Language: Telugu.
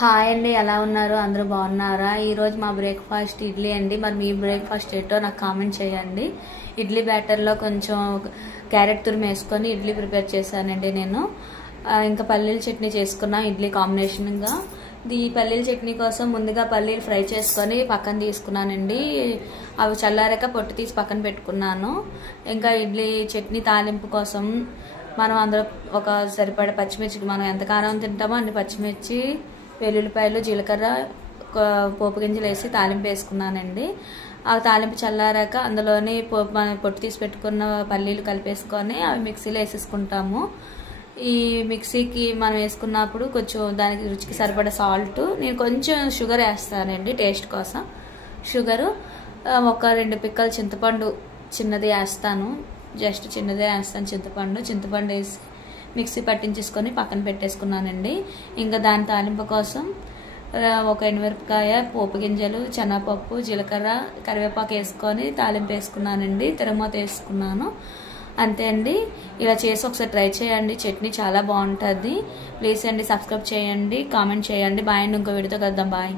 హాయ్ అండి, ఎలా ఉన్నారు? అందరూ బాగున్నారా? ఈరోజు మా బ్రేక్ఫాస్ట్ ఇడ్లీ అండి. మరి మీ బ్రేక్ఫాస్ట్ ఏంటో నాకు కామెంట్ చేయండి. ఇడ్లీ బ్యాటర్లో కొంచెం క్యారెట్ తురుము వేసుకొని ఇడ్లీ ప్రిపేర్ చేశానండి నేను. ఇంకా పల్లీల చట్నీ చేసుకున్నా ఇడ్లీ కాంబినేషన్గా. ఈ పల్లీల చట్నీ కోసం ముందుగా పల్లీలు ఫ్రై చేసుకొని పక్కన తీసుకున్నానండి. అవి చల్లారాక పొట్టు తీసి పక్కన పెట్టుకున్నాను. ఇంకా ఇడ్లీ చట్నీ తాలింపు కోసం మనం అందులో ఒక సరిపడా పచ్చిమిర్చి, మనం ఎంత కారం తింటామో అన్ని పచ్చిమిర్చి, వెల్లుల్లిపాయలు, జీలకర్ర, పోపు గింజలు వేసి తాలింపు వేసుకున్నానండి. ఆ తాలింపు చల్లారాక అందులోని పొట్టు తీసి పెట్టుకున్న పల్లీలు కలిపేసుకొని అవి మిక్సీలో వేసేసుకుంటాము. ఈ మిక్సీకి మనం వేసుకున్నప్పుడు కొంచెం దానికి రుచికి సరిపడా సాల్ట్, నేను కొంచెం షుగర్ వేస్తానండి టేస్ట్ కోసం. షుగరు, ఒక 2 పిక్కలు చింతపండు చిన్నది వేస్తాను, జస్ట్ చిన్నదే వేస్తాను. చింతపండు వేసి మిక్సీ పట్టించేసుకొని పక్కన పెట్టేసుకున్నానండి. ఇంకా దాని తాలింపు కోసం ఒక ఎండుమిరపకాయ, పోపు గింజలు, శనగపప్పు, జీలకర్ర, కరివేపాకు వేసుకొని తాలింపు వేసుకున్నానండి. తిరగమాత వేసుకున్నాను. అంతే అండి. ఇలా చేసి ఒకసారి ట్రై చేయండి. చట్నీ చాలా బాగుంటుంది. ప్లీజ్ అండి, సబ్స్క్రైబ్ చేయండి, కామెంట్ చేయండి. బాయ్ అండి, ఇంకో వీడియోతో కలుద్దాం. బాయ్.